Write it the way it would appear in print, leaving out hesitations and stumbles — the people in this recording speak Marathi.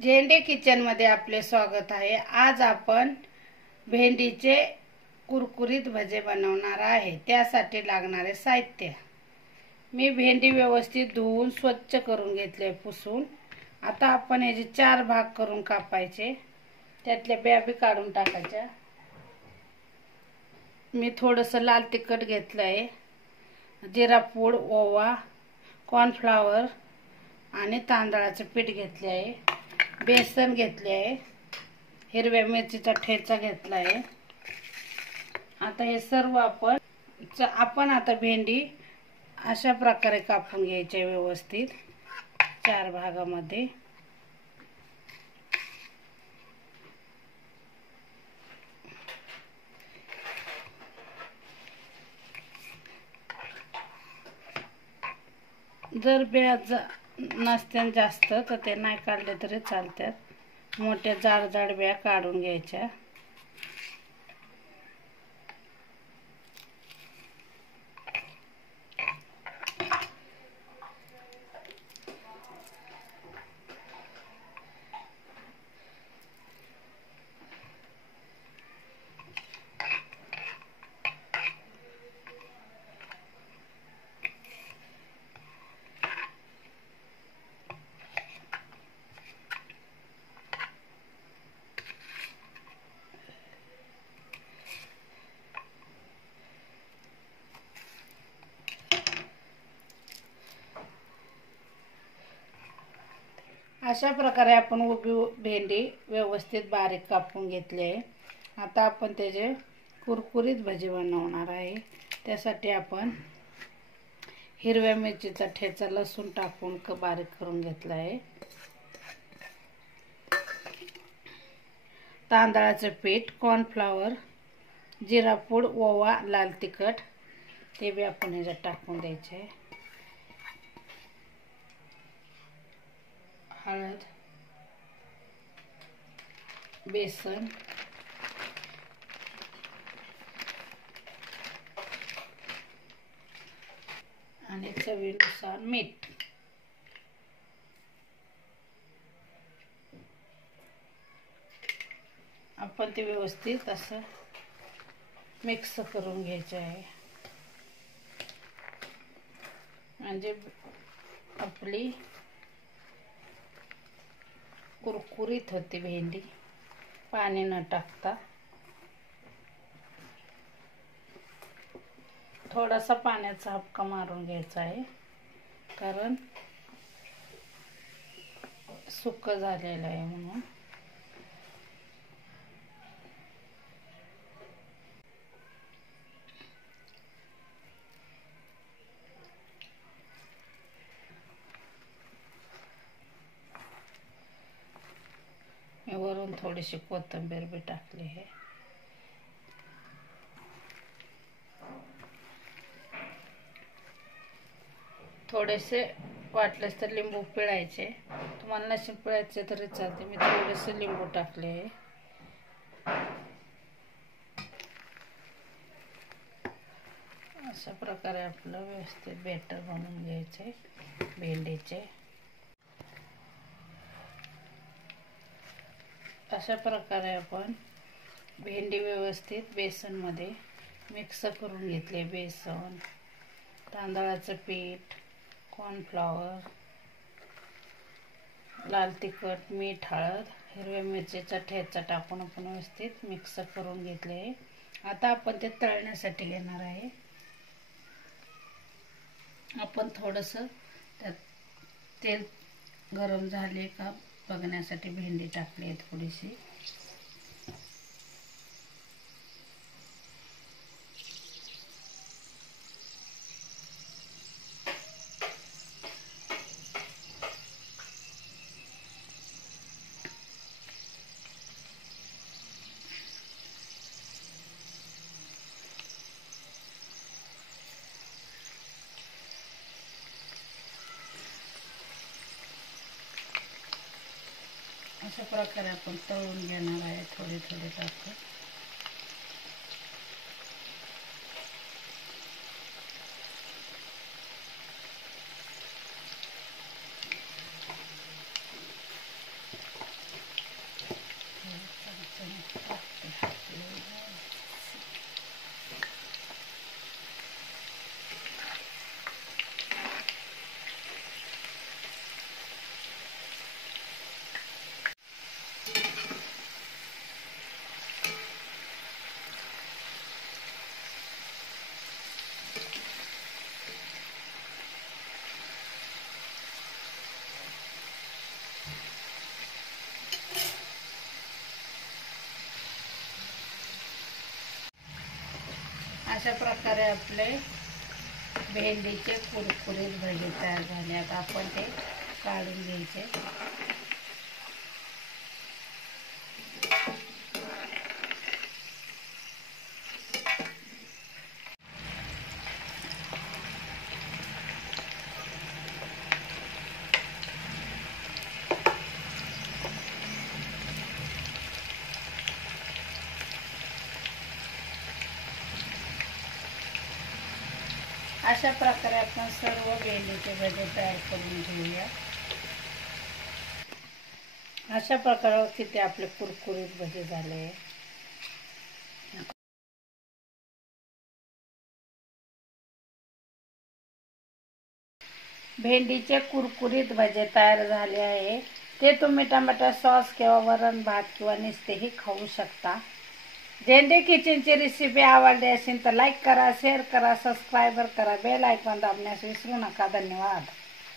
झेंडे किचन मध्ये आपले स्वागत आहे। आज आपण भेंडीचे कुरकुरीत भजे बनवणार आहे। त्यासाठी लागणारे साहित्य, मी भेंडी व्यवस्थित धुवून स्वच्छ करून घेतले पुसून। आता आपण याचे 4 भाग करून कापायचे, त्यातल्या बिया काढून टाकायच्या। मी थोडंसं लाल तिखट घेतलंय, जिरा पूड, ओवा, कॉर्नफ्लॉवर आणि तांदळाचे पीठ घेतले आहे, बेसन घेतले आहे, हिरव्या मिरचीचा ठेचा घेतला आहे। आता हे सर्व आपण आता भेंडी अशा प्रकारे कापून घ्यायचे व्यवस्थित 4 भागामध्ये। जर बिया नसत्या जास्त तर ते नाही काढले तरी चालतात। मोठ्या जाड बिया काढून घ्यायच्या। अशा प्रकारे आपण उभी भेंडी व्यवस्थित बारीक कापून घेतली आहे। आता आपण त्याचे कुरकुरीत भजी बनवणार आहे। त्यासाठी आपण हिरव्या मिरचीचा ठेचा, लसूण टाकून बारीक करून घेतला आहे। तांदळाचे पीठ, कॉर्नफ्लॉवर, जिरा पूड, ओवा, लाल तिखट ते बी आपण याच्यात टाकून द्यायचे। हळद, बेसन, आणि चवीनुसार मीठ। आपण ते व्यवस्थित असं मिक्स करून घ्यायचे आहे, म्हणजे आपली कुरकुरीत होती भेंडी, पाणी न टाकता। थोडासा पाण्याचा हबका मारून घ्यायचा आहे, कारण सुक्क झालेलं आहे म्हणून। मी वरून थोडीशी कोथिंबीर भी टाकली आहे। थोडेसे वाटलेस तर लिंबू पिळायचे, तुम्हाला नसेल पिळायचे तरी चालते। मी थोडेसे लिंबू टाकले आहे। अशा प्रकारे आपलं व्यवस्थित बेटर बनवून घ्यायचे भेंडीचे। अशा प्रकारे आपण भेंडी व्यवस्थित बेसनमध्ये मिक्स करून घेतले। बेसन, तांदळाचं पीठ, कॉर्नफ्लॉवर, लाल तिखट, मीठ, हळद, हिरव्या मिरचीचा ठेचा टाकून आपण व्यवस्थित मिक्स करून घेतले। आता आपण ते तळण्यासाठी घेणार आहे। आपण थोडंसं त्यात तेल गरम झाले का बघण्यासाठी भेंडी टाकली आहे थोडीशी। अशा प्रकारे आपण तळून घेणार आहे, थोडे थोडे टाकून। अशा प्रकारे आपले भेंडीचे कुरकुरीत भजी तयार झाले. आता आपण ते काढून घ्यायचे. अशा प्रकारे आपण सर्व भेंडीचे भजे तयार करून घेऊया. अशा प्रकारे किती आपले कुरकुरीत भजे झाले. भेंडीचे कुरकुरीत भजे तयार झाले आहे. ते तुम्ही टमाटर सॉस किंवा वरण भात किंवा नुसतेही खाऊ शकता. जेंडे किचनची रेसिपी आवडली असेल तर लाईक करा, शेअर करा, सबस्क्राईब करा, बेल आयकॉन दाबण्यास विसरू नका. धन्यवाद.